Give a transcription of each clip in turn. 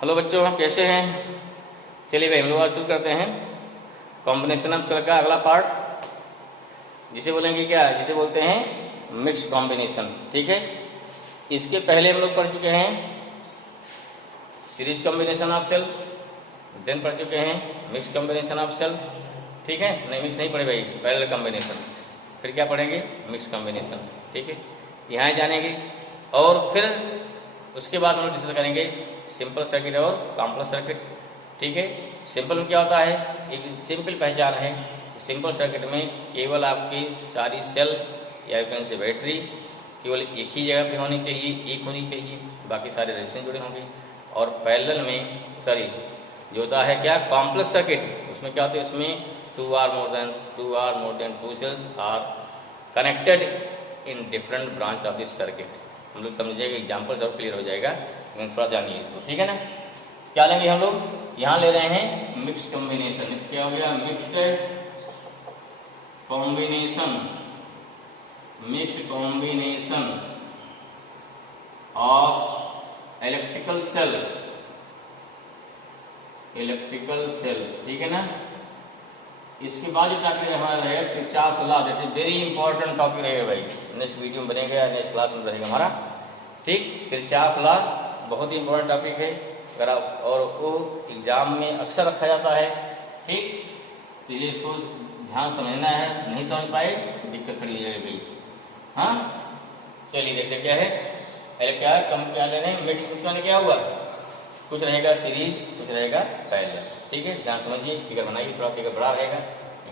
Hello बच्चों, कैसे हैं? चलिए भाई, हम लोग आज शुरू करते हैं कॉम्बिनेशन ऑफ सेल का अगला पार्ट, जिसे बोलेंगे क्या, जिसे बोलते हैं मिक्स कॉम्बिनेशन। ठीक है, इसके पहले हम लोग पढ़ चुके हैं series combination of cell, then पढ़ चुके हैं मिक्स कॉम्बिनेशन ऑफ सेल। ठीक है, नहीं मिक्स नहीं पढ़े भाई, पैरेलल कॉम्बिनेशन। फिर क्या पढ़ेंगे? Mix combination. ठीक है, यहाँ जानेंगे और फिर उसके बाद हम लोग डिस्कस करेंगे सिंपल सर्किट और कॉम्प्लेक्स सर्किट। ठीक है, सिंपल में क्या होता है, एक सिंपल पहचान है। सिंपल सर्किट में केवल आपकी सारी सेल या से बैटरी केवल एक ही जगह पे होनी चाहिए, एक होनी चाहिए, बाकी सारे रेजिस्टेंस जुड़े होंगे। और पैरेलल में जो होता है क्या, कॉम्प्लेक्स सर्किट, उसमें क्या होता है, उसमें two or more than two cells are connected in different branch of this circuit. हम लोग समझिएगा, एग्जाम्पल सब क्लियर हो जाएगा, लेकिन थोड़ा जानिए इसको। ठीक है ना, क्या लेंगे हम लोग? यहाँ ले रहे हैं मिक्स कॉम्बिनेशन। मिक्स क्या हो गया? Mixed combination of electrical cell. ठीक है ना, इसके बाद जो टॉपिक हमारा रहेगा Kirchhoff law. That is very important topic रहेगा भाई, नेक्स्ट वीडियो में बनेगा, नेक्स्ट क्लास में रहेगा हमारा। ठीक, किरचॉफ लॉ बहुत ही इंपॉर्टेंट टॉपिक है, अगर आप और वो एग्जाम में अक्सर रखा जाता है। ठीक, तो ये इसको ध्यान समझना है, नहीं समझ पाए दिक्कत खड़ी हो जाएगी। हाँ, चलिए देखते क्या है। क्या कम क्या ले रहे हैं, मिक्स में क्या हुआ, कुछ रहेगा सीरीज, कुछ रहेगा पैरेलल। ठीक है, ध्यान समझिए, फिगर बनाइए, थोड़ा फिगर बड़ा रहेगा,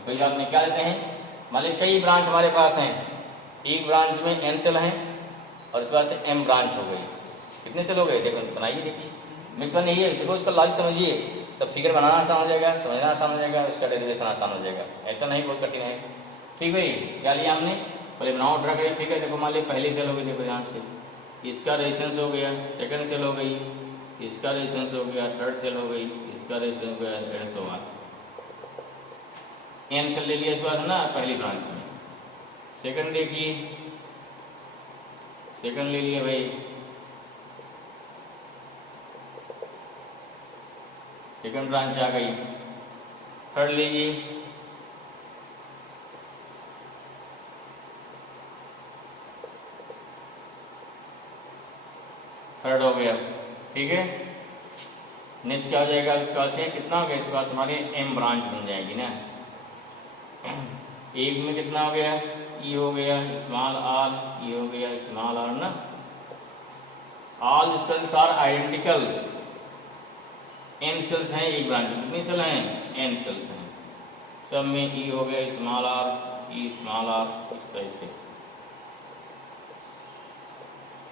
कोई बात नहीं। क्या लेते हैं, मान लीजिए कई ब्रांच हमारे पास हैं, एक ब्रांच में n सेल हैं और इस बाद से m ब्रांच हो गई। कितने सेल हो गए? देखो बनाइए, देखिए मिक्स वन यही है। देखो उसका लॉजिक समझिए, तब फिगर बनाना आसान हो जाएगा, समझना आसान हो जाएगा, उसका डेरिवेशन आसान हो जाएगा। ऐसा नहीं बहुत कठिन है। ठीक भाई, क्या लिया हमने, पहले बनाओ ड्रा करिए। ठीक है, देखो मान लीजिए पहली सेल हो गई, देखो यहाँ से इसका रेजिस्टेंस हो गया, सेकंड सेल हो गई, इसका रेजिस्टेंस हो गया, थर्ड सेल हो गई, इसका रेजिस्टेंस हो गया, and so on. n cell ले लिया इस बार है ना पहली ब्रांच में। सेकंड देखिए, सेकंड ले लिया भाई, सेकंड ब्रांच आ गई। थर्ड लीजिए, थर्ड हो गया। ठीक है, नेक्स्ट क्या हो जाएगा, इसके बाद से कितना हो गया, इसके बाद हमारी m ब्रांच बन जाएगी ना। एक में कितना हो गया, ई हो गया स्मॉल आर, ई हो गया स्मॉल आर ना। All cells are identical, n cells हैं एक ब्रांच में, कितनी सेल हैं, n सेल्स हैं। सब में ई हो गया small R, E small R, इस तरह से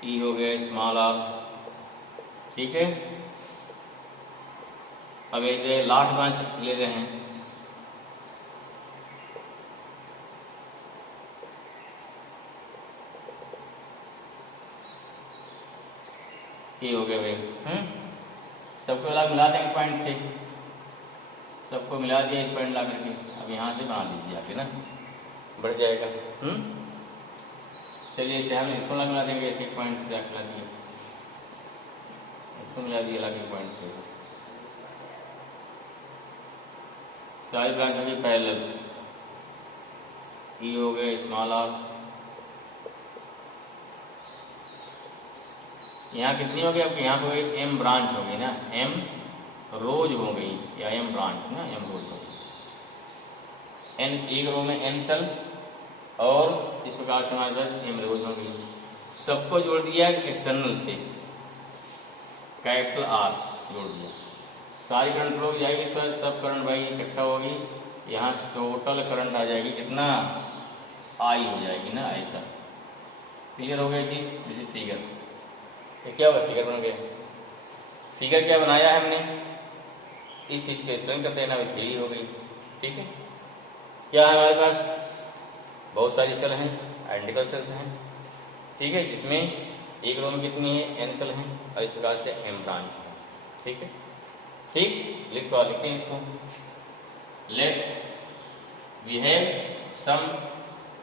ई हो गया स्मॉल आर। ठीक है, अब ऐसे लास्ट ब्रांच ले रहे हैं, ये हो गया भाई। सबको मिला देंगे पॉइंट से, सबको मिला दिया इस पॉइंट ला करके। अब यहाँ से बना दीजिए आगे ना, बढ़ जाएगा। चलिए इसे हम इसको मिला देंगे, ऐसे पॉइंट से मिला दिए, इसको मिला दिया लाके पॉइंट से। सारी ब्रांच होगी पैरेलल, ई हो गया स्मॉल आर। यहाँ कितनी हो गई आपकी, यहाँ पे m ब्रांच हो गई ना, m रोज हो गई या m ब्रांच ना, m रोज हो गई। n एक रो में n सेल और इस प्रकार से हमारे पास m रोज हो गई। सबको जोड़ दिया एक्सटर्नल से, कैपिटल R जोड़ दिया, सारी करंट फ्लो हो जाएगी इस पर, सब करंट भाई इकट्ठा होगी, यहाँ टोटल करंट आ जाएगी कितना, I हो जाएगी ना, ऐसा। क्लियर हो गया जी, जैसे फिगर ये क्या होगा, फिगर बन गया। फिगर क्या बनाया है हमने, इस चीज को एक्सप्लेन कर देना, थ्री हो गई। ठीक है, क्या है हमारे पास, बहुत सारी सेल हैं, आइडेंटिकल सेल्स हैं। ठीक है, जिसमें एक रो में कितनी है, n सेल हैं और इस प्रकार से m ब्रांच है। ठीक है, ठीक, लिखते हैं इसको। लेट वी हैव सम,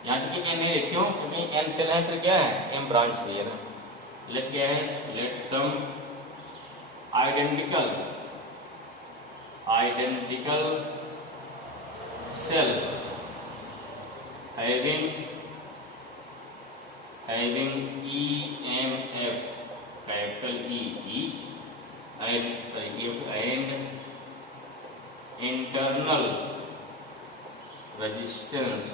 यहाँ क्योंकि n है, क्यों, क्योंकि n सेल है, फिर क्या है, m ब्रांच भी है ना। लेट क्या है, let some identical cell having EMF, capital E, each, and internal resistance,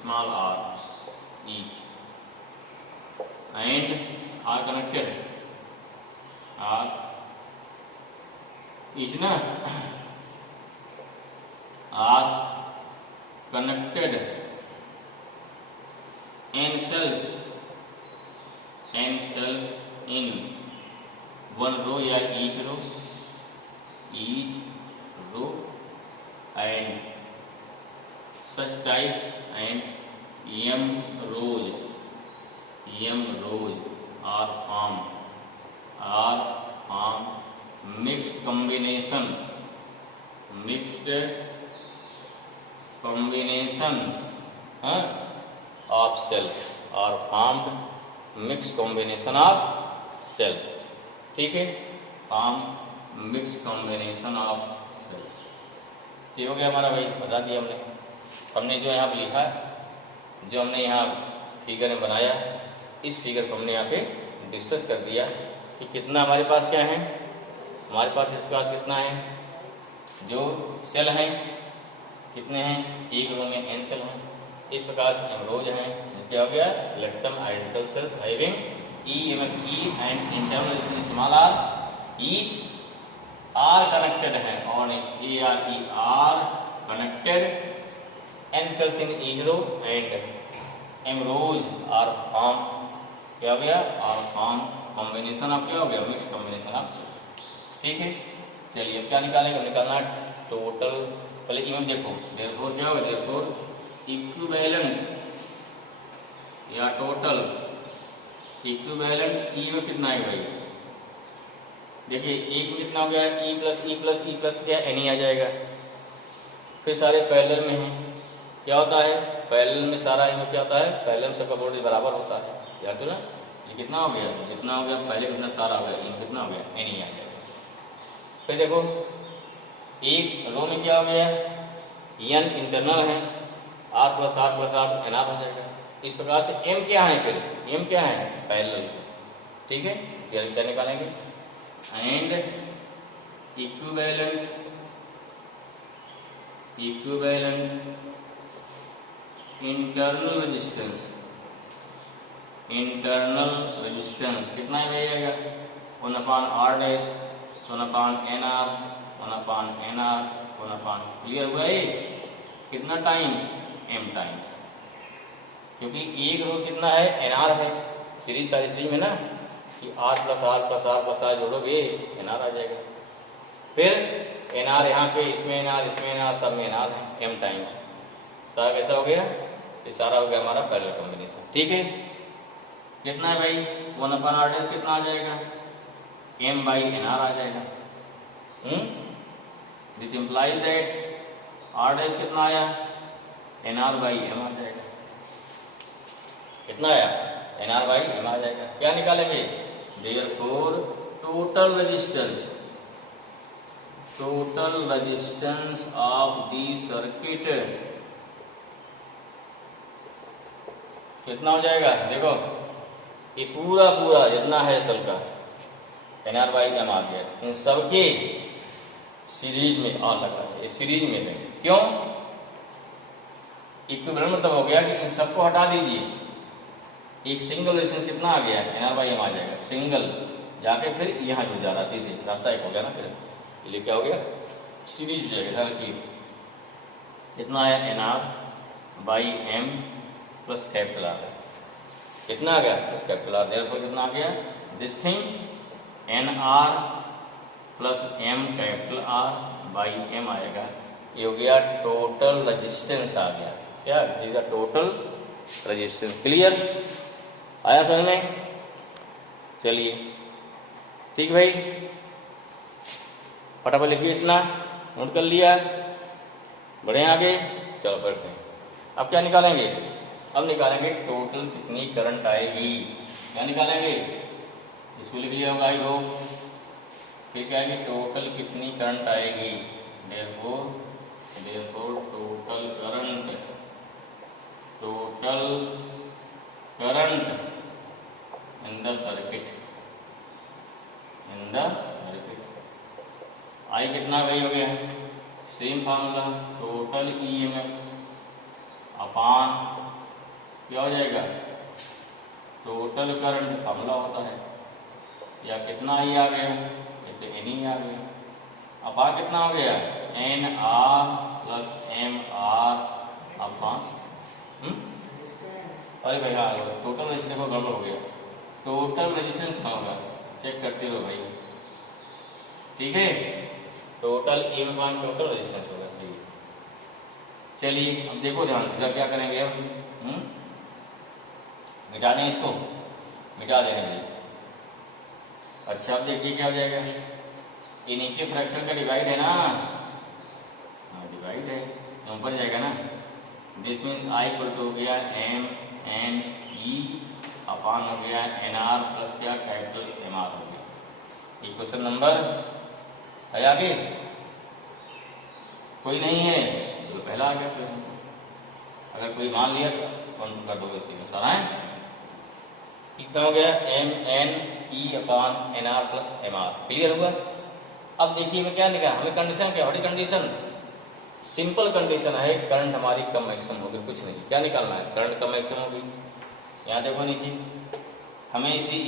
small r, each, and are connected, each na are connected n cells in one row या each row and such type and m rows are formed mixed combination of cells are formed mixed combination of cell, ठीक है, form mixed combination of cells। ये हो गया हमारा भाई, बता दिया हमने जो यहाँ पे लिखा है, जो हमने यहाँ फिगर में बनाया, इस फिगर को हमने यहाँ पे डिस्कस कर दिया कि कितना हमारे पास क्या है, हमारे पास इसके पास कितना है, जो सेल हैं कितने हैं, एक रो में n सेल हैं, इस प्रकार से हम रोज हैं, क्या हो गया, let some identical cells having EMF and internal small r each are connected हैं और are connected n cells in each row and m rows are formed, क्या हो गया, are formed combination of, क्या हो गया, mixed combination of cells, ठीक है। चलिए अब क्या निकालेंगे, निकालना टोटल, पहले इमेज देखो, therefore क्या होगा, therefore इक्विवेलेंट या टोटल इक्विवेलेंट ई में कितना है भाई, देखिए एक में कितना हो गया, ई प्लस क्या एन ही आ जाएगा, फिर सारे पैरेलल में हैं, क्या होता है पैरेलल में सारा इनमें क्या होता है, पैरेलल में सबका वोल्टेज बराबर होता है, याद तो ना, ये कितना हो गया, पहले कितना सारा हो गया, कितना हो गया, एन ही आ जाएगा। फिर देखो एक रो में क्या हो गया, एन इंटरनल है, R plus R N R हो जाएगा, इस प्रकार से एम क्या है, फिर एम क्या है, पैरेलल, ठीक है, क्या निकालेंगे, एंड इक्विवेलेंट इंटरनल रेजिस्टेंस कितना ही रहेगा, 1/r, 1/nr, 1/nr, क्लियर हुआ है, कितना टाइम्स, m टाइम्स, क्योंकि एक रो कितना है, nr है, सारी सीरीज में ना, कि r प्लस आर जोड़ोगे nr आ जाएगा, फिर nr यहाँ पे इसमें nr सब में nr है, m टाइम्स, सारा कैसा हो गया, ये सारा हो गया हमारा पैरेलल कॉम्बिनेशन, ठीक है। कितना है भाई, 1/r कितना आ जाएगा, m/nr आ जाएगा, दिस इंप्लाइज दैट r कितना आया, nr/m आ जाएगा, कितना आया, nr/m आ जाएगा, क्या निकालेंगे, therefore total resistance of the circuit कितना हो जाएगा, देखो ये पूरा जितना है सल का nr/m आ गया, इन सबके सीरीज में आ लगा है, ये सीरीज में है, क्यों, इक्विवेलेंट मतलब हो गया कि इन सबको हटा दीजिए, एक सिंगल रेजिस्टेंस कितना आ गया, nr/m आ जाएगा, सिंगल जाके फिर यहाँ जुड़ जा रहा, सीधे रास्ता एक हो गया ना, फिर ये क्या हो गया, सीरीज हो जाएगा, कितना आया, nr/m प्लस कैपिटल आर, कितना आ गया, प्लस कैपिटल आर, देयरफॉर कितना आ गया, this thing nr plus m capital r/m आएगा, ये हो गया टोटल रेजिस्टेंस आ गया, क्या, टोटल रेजिस्टेंस, क्लियर आया समझ में, चलिए ठीक भाई, फटाफट लिखिए, इतना नोट कर लिया, बढ़े आगे, चलो बढ़ते हैं, अब क्या निकालेंगे, अब निकालेंगे टोटल कितनी करंट आएगी, क्या निकालेंगे, इसको लिख लिया होगा आई होप। फिर क्या है कि टोटल कितनी करंट आएगी, therefore total current in the circuit I कितना वही हो गया, सेम फार्मूला, टोटल ईएमएफ अपान क्या हो जाएगा, टोटल करंट फार्मूला होता है, या कितना आई आ गया, जैसे एन ई आ गया, अपान कितना हो गया, N R plus M R upon अरे भाई हाँ टोटल रेजिस्टेंस को गड़बड़ हो गया, टोटल रेजिस्टेंस कहाँ होगा, चेक करते रहो भाई, ठीक है, total M one total resistance होगा, सही। चलिए अब देखो ध्यान से क्या करेंगे अब, मिटा दें इसको, मिटा देंगे भाई। अच्छा अब देखिए क्या हो जाएगा, ये नीचे फ्रैक्शन का डिवाइड है ना, डिवाइड है तो ऊपर जाएगा ना, this means I equal to हो गया एम एन ई अपान हो गया एन आर प्लस क्या कैपिटल एम आर हो गया। ये क्वेश्चन नंबर है, आगे कोई नहीं है तो पहला आ गया, फिर अगर कोई मान लिया तो कौन कर दोगे इसी में सारा है, कितना हो गया M N E upon N R plus M R, clear हुआ। अब देखिए मैं क्या लिखा, हमें कंडीशन क्या, बड़ी कंडीशन, सिंपल कंडीशन है, करंट हमारी कम मैक्सिमम होगी, कुछ नहीं, क्या निकालना है, करंट कम मैक्सिमम होगी। यहाँ देखो नीचे हमें इसी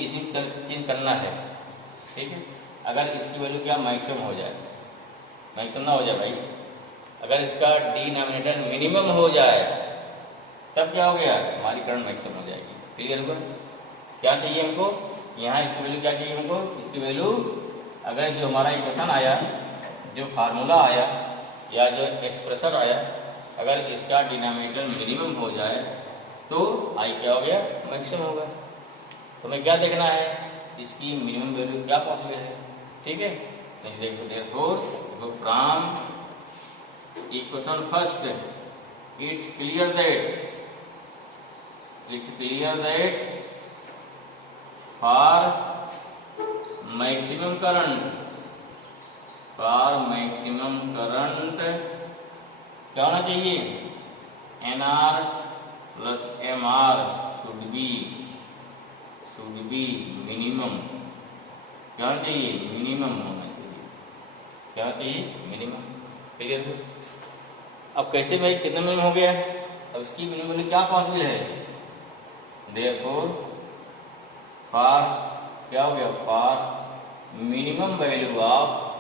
चीज करना है, ठीक है। अगर इसकी वैल्यू क्या मैक्सिमम हो जाए, मैक्सिमम ना हो जाए भाई, अगर इसका डिनोमिनेटर मिनिमम हो जाए तब क्या हो गया, हमारी करंट मैक्सिमम हो जाएगी, क्लियर हुआ। क्या चाहिए हमको, यहाँ इसकी वैल्यू क्या चाहिए हमको, इसकी वैल्यू अगर जो हमारा इक्वेशन आया, जो फार्मूला आया या जो एक्सप्रेशन आया, अगर इसका डिनोमिनेटर मिनिमम हो जाए तो आई क्या हो गया, मैक्सिमम होगा। तो हमें क्या देखना है, इसकी मिनिमम वैल्यू क्या पॉसिबल है, ठीक है। देखो therefore from equation first it's clear that for maximum current क्या होना चाहिए, N R plus M R should be minimum, क्या होना चाहिए, मिनिमम होना चाहिए, क्या चाहिए, मिनिमम, क्लियर हो। अब कैसे भाई कितना मिनिमम हो गया, अब इसकी मिनिमम क्या पॉसिबल है, देयरफॉर फॉर क्या हो गया, for minimum value of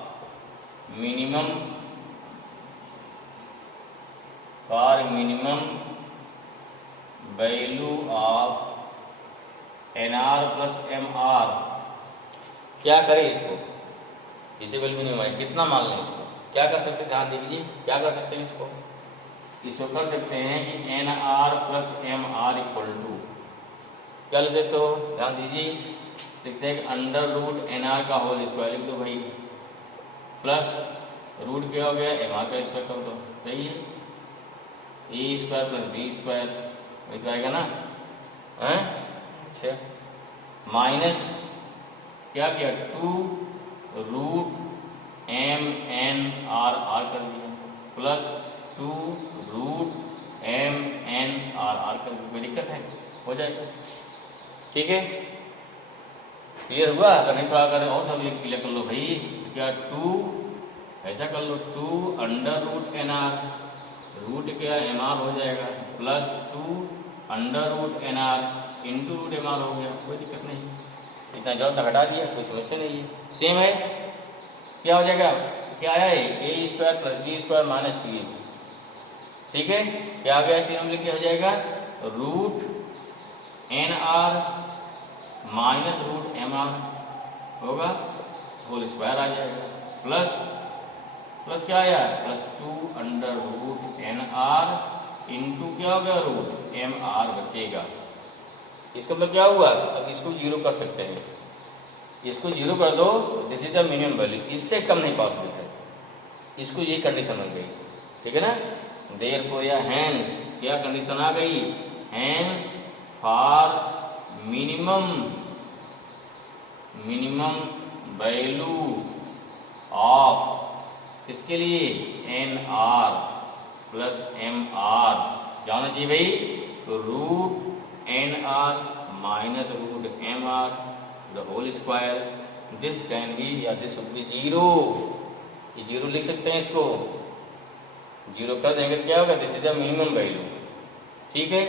N R plus M R, क्या करें इसको, इसे वैल्यू मिनिमम है, कितना मान लें इसको, क्या कर सकते हैं, ध्यान दीजिए क्या कर सकते हैं इसको कर सकते हैं कि N R plus M R equal to क्या लिख सकते हो, ध्यान दीजिए, लिखते हैं अंडर रूट एन आर का होल स्क्वायर लिख दो भाई, प्लस रूट क्या हो गया, एम आर का स्क्वायर कर दो, सही है, A square plus B square आएगा ना, है अच्छा, माइनस क्या किया, 2 root M N R R कर दिया, plus 2 root M N R R कर दिया, कोई दिक्कत है, हो जाएगा, ठीक है, क्लियर हुआ। अगर नहीं थोड़ा कर और सब क्लियर कर लो भाई, क्या 2 ऐसा कर लो, 2 under root N R, root क्या एम आर हो जाएगा, plus 2 under root N R into root M R हो गया, कोई दिक्कत नहीं, इतना जरूरत हटा दिया, कोई समस्या नहीं है, सेम है, क्या हो जाएगा, क्या आया है, A square plus B square minus 2, ठीक है, क्या आ गया, तीनों क्या हो जाएगा, root N R minus root M R होगा, होल स्क्वायर आ जाएगा, प्लस क्या आया, plus 2 under root N R into क्या हो गया, रूट एम आर बचेगा। इसका मतलब क्या हुआ, अब इसको जीरो कर सकते हैं, इसको जीरो कर दो, this is the minimum value, इससे कम नहीं पॉसिबल है, इसको ये कंडीशन बन गई, ठीक है ना। देयरफॉर या हैंस क्या कंडीशन आ गई, hence for minimum value of इसके लिए N R plus M R जाना चाहिए भाई, तो root N R minus root M R the whole square, this can be या दिस वुड बी जीरो, ये जीरो लिख सकते हैं, इसको जीरो कर देंगे क्या होगा, this is the minimum value. ठीक है,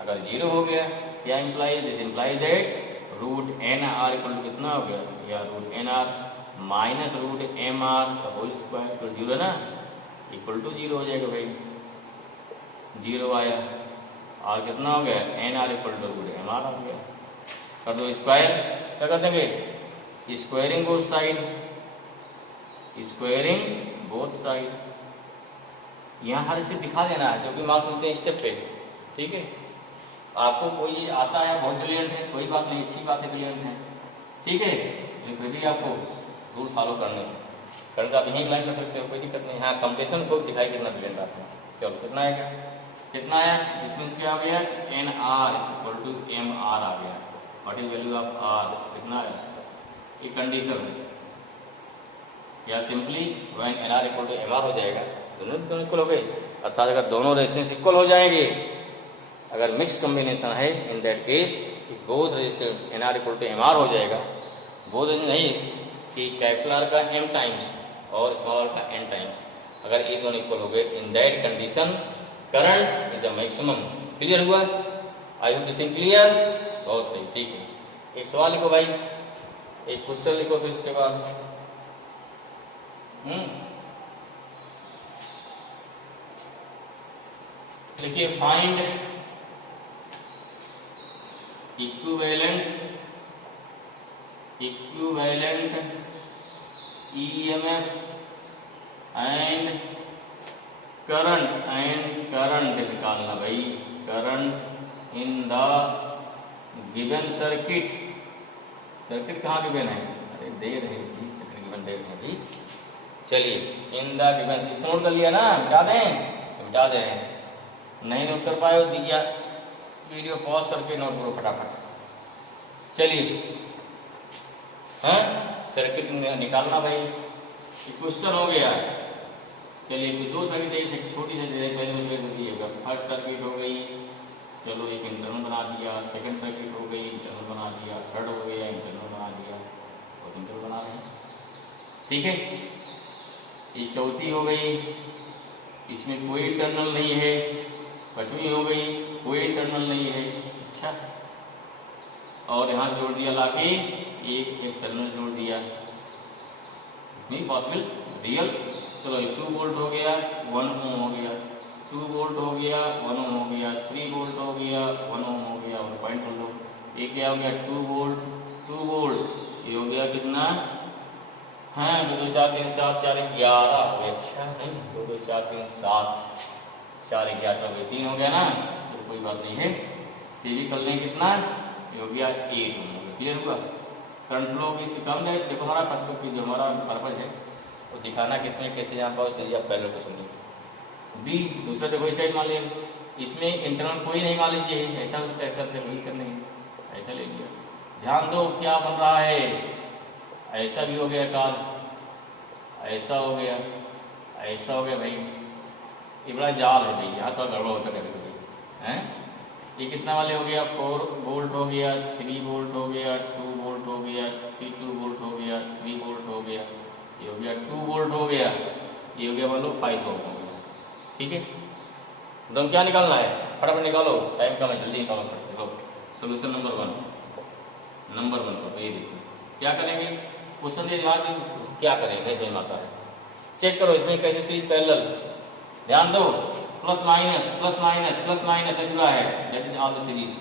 अगर जीरो हो गया क्या imply, this imply that root N R equal to कितना हो गया, या root N R minus root M R whole square, तो जीरो ना इक्वल टू जीरो हो जाएगा भाई, जीरो आया और कितना हो गया N R equal to root M R आ गया। कर दो स्क्वायर, क्या कर देंगे, squaring both side, squaring both side, यहाँ हर चीज दिखा देना है जो कि मार्क्स मिलते हैं स्टेप पे। ठीक है, आपको कोई आता है बहुत ब्रिलियंट है, कोई बात नहीं, अच्छी बात है, ब्रिलियंट है, ठीक है, लेकिन फिर भी आपको रूल फॉलो करने तो आप यहीं अप्लाई कर सकते हो, कोई दिक्कत नहीं। हाँ, कंपटीशन को दिखाई कितना ब्रिलियंट आपको। चलो कितना आएगा, कितना आया, इसमें क्या हो गया, N R equal to M R आ गया, what is value of R, कितना आया, ये कंडीशन है, या simply when N R equal to M R हो जाएगा, दोनों इक्वल हो गए, अर्थात अगर दोनों रेजिस्टेंस इक्वल हो जाएंगे, अगर मिक्स कॉम्बिनेशन है in that case both resistance N R equal to M R हो जाएगा, बोथ नहीं कि कैपिटल आर का एम टाइम्स और स्मॉल आर का एन टाइम्स, अगर ये दोनों इक्वल हो गए in that condition current is the maximum. Clear हुआ, I hope this thing clear, बहुत सही। ठीक है, एक सवाल लिखो भाई, एक क्वेश्चन लिखो, फिर उसके बाद लिखिए, find equivalent EMF and current निकालना भाई, current in the given circuit, circuit कहाँ गिवन है, अरे दे रहे सर्किट गिवन दे रहे भाई। चलिए, इन द गिवन, नोट कर लिया ना, समझा दें, समझा दें, नहीं नोट कर पाए हो दिया वीडियो पॉज करके नोट करो फटाफट। चलिए, हाँ सर्किट निकालना भाई, क्वेश्चन हो गया। चलिए, दो सर्किट, एक छोटी सी होगा, फर्स्ट सर्किट हो गई, चलो एक इंटरनल बना दिया, सेकंड सर्किट हो गई, इंटरनल बना दिया, थर्ड हो गया, इंटरनल बना दिया, और इंटरनल बना रहे हैं। ठीक है, ये चौथी हो गई, इसमें कोई इंटरनल नहीं है, पांचवी हो गई, कोई इंटरनल नहीं है, अच्छा, और यहाँ जोड़ दिया लाके एक एक्सटर्नल जोड़ दिया, इसमें पॉसिबल रियल। चलो 2 वोल्ट हो गया, 1 ओम हो गया, 2 वोल्ट हो गया, 1 ओम हो गया, 3 वोल्ट हो गया, 1 ओम हो गया, और पॉइंट कर लो, ये क्या हो गया 2 वोल्ट, ये हो गया कितना, हाँ 2 2 4 3 7 4 11 हो गया, अच्छा नहीं 2 2 4 3 7 4 11 हो गया, 3 हो गया ना, तो कोई बात नहीं है, ये भी कर लें, कितना ये हो गया 8 ओम। क्लियर हुआ, करंट फ्लो की कम है। देखो हमारा पास की जो हमारा पर्पज है वो दिखाना किसमें कैसे जान पाओ, इसलिए आप पहले को समझिए। बी दूसरा देखो इस साइड मान लिया, इसमें इंटरनल कोई नहीं मान लीजिए, ऐसा करते वही करने, ऐसा ले लिया, ध्यान दो क्या बन रहा है, ऐसा भी हो गया काज, ऐसा हो गया, ऐसा हो गया भाई, ये बड़ा जाल है भाई, यहाँ तो गड़बड़ होता कभी है। ये कितना वाले हो गया, 4 वोल्ट हो गया, 3 वोल्ट हो गया, 2 वोल्ट हो गया, 2 वोल्ट हो गया, 3 वोल्ट हो गया, ये हो गया 2 वोल्ट हो गया, ये हो गया मान लो 5 वोल्ट हो गया। ठीक है, तो क्या निकालना है, फटाफट निकालो, टाइम कम है, जल्दी निकालो फटाफट। चलो सोल्यूशन नंबर 1 तो ये देखो क्या करेंगे, क्वेश्चन दे दिया क्या करेंगे, समझ आता है, चेक करो इसमें कैसे सीरीज पैरेलल, ध्यान दो, प्लस माइनस जुड़ा है, that is all the series,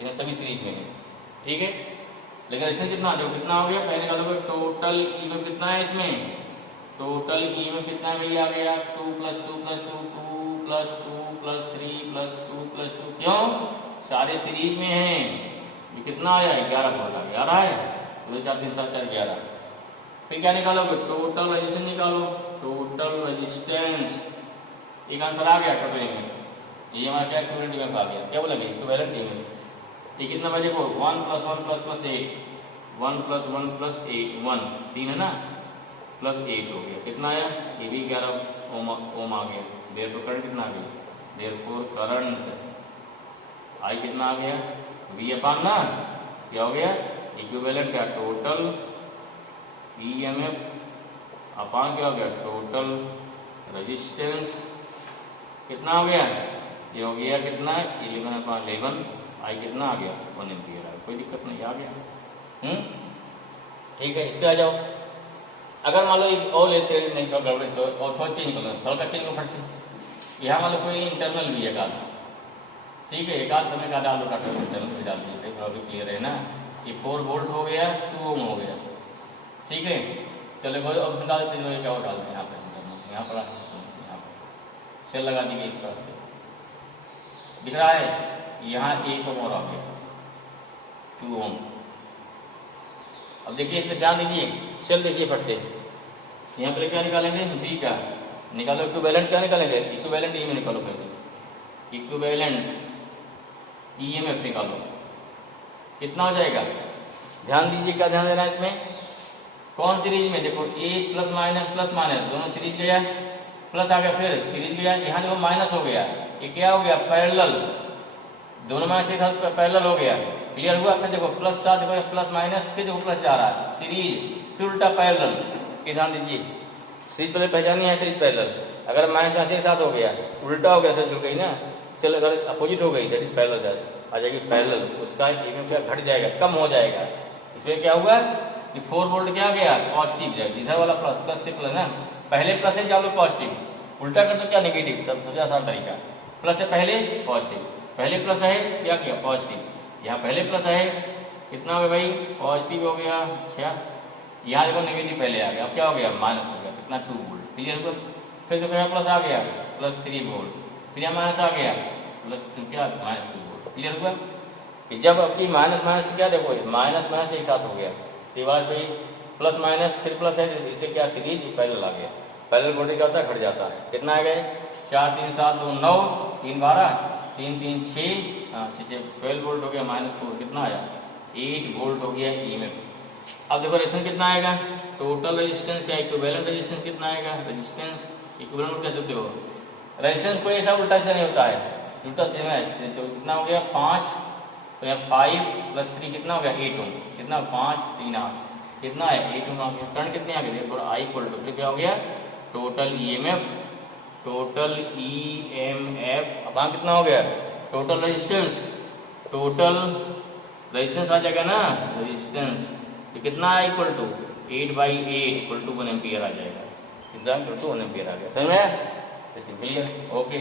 ये सभी सीरीज में है। ठीक है, लेकिन ऐसे कितना जो कितना हो गया, पहले का लोग टोटल ई में कितना है, इसमें टोटल ई में कितना भी आ गया 2 + 2 + 2 2 + 2 + 3 + 2 + 2, क्यों सारे सीरीज में हैं, ये कितना आया 11 वोल्ट आ गया, आ रहा है 2 4 3 7 4 11। फिर क्या निकालोगे, टोटल रेजिस्टेंस निकालो, टोटल रेजिस्टेंस, एक आंसर आ गया टोटल में, ये हमारा क्या इक्विवेलेंट में आ गया, क्या बोलेंगे इक्विवेलेंट में, ये कितना बजे को 1 + 1 + 8, 1 + 1 + 8 1 3 है ना, प्लस 8 हो गया, कितना आया, ये भी 11 ओम आ गया। देयरफॉर करंट कितना आ गया, देयरफॉर करंट आई कितना आ गया, V अपान ना, क्या हो गया, इक्विवेलेंट क्या, टोटल EMF अपान क्या हो गया, टोटल रेजिस्टेंस कितना हो गया, ये हो गया कितना, 11/11 आई कितना आ गया, 1 एम्पियर आ, कोई दिक्कत नहीं, आ गया। ठीक है, इसके आ जाओ। अगर मान लो और लेते नहीं थोड़ा गड़बड़ी तो और थोड़ा चेंज करो, थोड़ा का चेंज करो फट से। यहाँ मान लो कोई इंटरनल भी है एक आध, ठीक है, एक आध समय का डाल दो, काटो इंटरनल भी डाल दीजिए, थोड़ा भी क्लियर है ना। ये 4 वोल्ट हो गया, 2 ओम हो गया, ठीक है। चलो कोई अब निकाल देते हैं, क्या और डालते हैं यहाँ पर, यहाँ पर यहाँ पर सेल लगा दी गई इस तरह से, दिख रहा है। यहाँ 1 ओम और आ गया, 2 ओम। अब देखिए इस पर ध्यान दीजिए, सेल देखिए फट से, यहाँ पे क्या निकालेंगे, बी का निकालो, इक्विवेलेंट क्या निकालेंगे, इक्विवेलेंट ई में निकालो, पहले इक्विवेलेंट EMF निकालो, कितना हो जाएगा, ध्यान दीजिए, क्या ध्यान देना है इसमें, कौन सीरीज में, देखो ए प्लस माइनस दोनों सीरीज गया, प्लस आ गया, फिर सीरीज गया, यहाँ देखो माइनस हो गया, ये क्या हो गया, पैरेलल, दोनों में से पैरेलल हो गया, क्लियर हुआ। फिर देखो प्लस साथ, देखो प्लस माइनस, फिर देखो प्लस जा रहा है, सीरीज फिर उल्टा पैरेलल, ध्यान दीजिए, सीरीज पहले पहचानी है, सीरीज पैरेलल, अगर माइनस माइनस एक साथ हो गया, उल्टा हो गया, जुड़ गई ना, सेल अगर अपोजिट हो गई, दैट इज पैरेलल आ जाएगी, पैरेलल, उसका EMF क्या घट जाएगा, कम हो जाएगा। इसमें क्या हुआ कि 4 वोल्ट क्या गया, पॉजिटिव जाएगा, इधर वाला प्लस से प्लस ना, पहले प्लस है जाओ पॉजिटिव, उल्टा कर दो क्या, नेगेटिव, तब सबसे आसान तरीका, प्लस से पहले पॉजिटिव, पहले प्लस है क्या किया, पॉजिटिव, यहाँ पहले प्लस है, कितना हो गया भाई, पॉजिटिव हो गया, अच्छा, यहाँ देखो नेगेटिव पहले आ गया, अब क्या हो गया, माइनस हो गया, कितना 2 वोल्ट, क्लियर हुआ। फिर देखो यहाँ प्लस आ गया, प्लस 3 वोल्ट, फिर यहाँ माइनस आ गया, प्लस 2 क्या, माइनस 2 वोल्ट, क्लियर हुआ। कि जब आपकी माइनस माइनस क्या, देखो माइनस माइनस एक साथ हो गया, तो बाद भाई प्लस माइनस फिर प्लस है, इसे क्या, सीरीज पैरेलल आ गया, पैरेलल वोल्टेज क्या होता है, घट जाता है, कितना आ गए, 4 3 7 2 9 3 12 3 3 6 12 वोल्ट हो गया, -4 कितना आया, 8 वोल्ट हो गया EMF। अब देखो रेजिस्टेंस कितना आएगा, टोटल रेजिस्टेंस या इक्विवेलेंट रेजिस्टेंस कितना आएगा, रेजिस्टेंस इक्विवेलेंट कह सकते हो, रेजिस्टेंस कोई ऐसा उल्टा सीधा नहीं होता है, उल्टा सीधा है, तो कितना हो गया 5, तो यहाँ 5 + 3 कितना हो गया, 8 ओम, कितना 5 3 8 कितना है, 8 ओम आ गया। करंट कितने आ गए, थोड़ा I = क्या हो गया, टोटल EMF, टोटल EMF अब कितना हो गया, टोटल रेजिस्टेंस आ जाएगा ना, रेजिस्टेंस तो कितना है, = 8/8 = 1 एम्पियर आ जाएगा, कितना 1 एम्पियर आ गया, समझ में आया, क्लियर, ओके।